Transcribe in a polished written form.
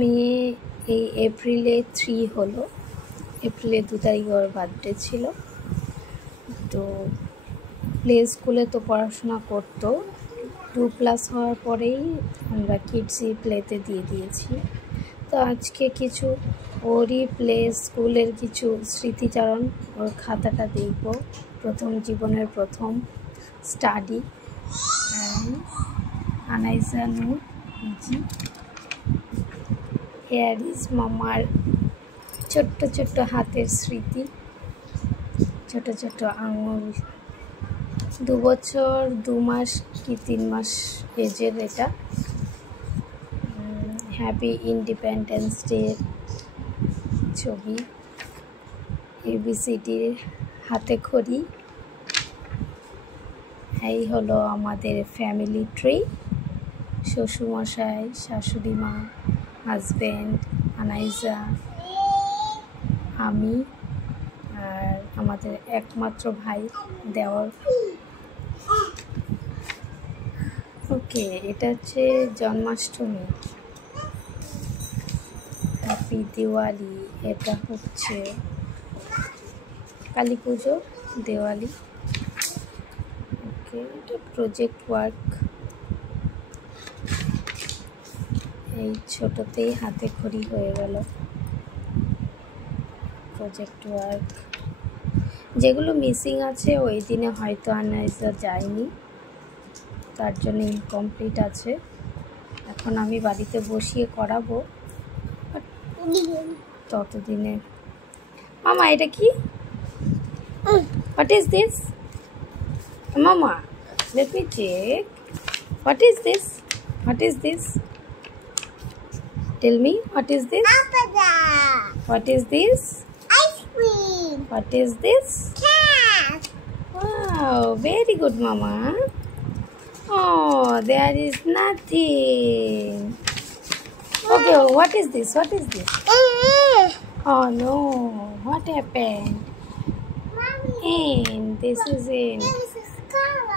মেয়ে এই এপ্রিলে 3 হলো। এপ্রিলের 2 তারিখে ওর বার্থডে ছিল। তো প্লে স্কুলে তো পড়াশোনা করতো, 2+ হওয়ার পরেই আমরা কিডসি প্লেতে দিয়ে দিয়েছি। তো আজকে কিছু ওরই প্লে স্কুলের কিছু স্মৃতিচারণ, ওর খাতাটা দেখব। জীবনের প্রথম study Anaisa Noor PG. Here is মামার ছোট্ট ছোট্ট হাতের স্মৃতি, ছোট ছোট আঙুল, 2 বছর 2 মাস কি 3 মাস এজের এটা। হ্যাপি ইন্ডিপেন্ডেন্স ডে ছবি, ABCDর হাতে খড়ি। এই হলো আমাদের ফ্যামিলি ট্রি, শ্বশুরমশাই, শাশুড়ি মা, হাজব্যান্ড, আনাইজা, আমি আর আমাদের একমাত্র ভাই দেওর। ওকে, এটা হচ্ছে জন্মাষ্টমী, হ্যাপি দিওয়ালি। এটা হচ্ছে কালী পুজো, দিওয়ালি। ওকে, এটা প্রজেক্ট ওয়ার্ক। এই ছোটতেই হাতে খড়ি হয়ে গেল প্রজেক্ট ওয়ার্ক। যেগুলো মিসিং আছে ওই দিনে হয়তো আনাইজা যায়নি, তার জন্য ইনকমপ্লিট আছে। এখন আমি বাড়িতে বসিয়ে করাবো, ততদিনে। মামা এটা কি? What is this? মামা, let me check. What is this? What is this? Tell me, what is this? What is this? Ice cream. What is this? Cat. Wow, very good, Mama. Oh, there is nothing. Okay, what is this? What is this? Oh no, what happened? Mommy. In, this is in. This is color.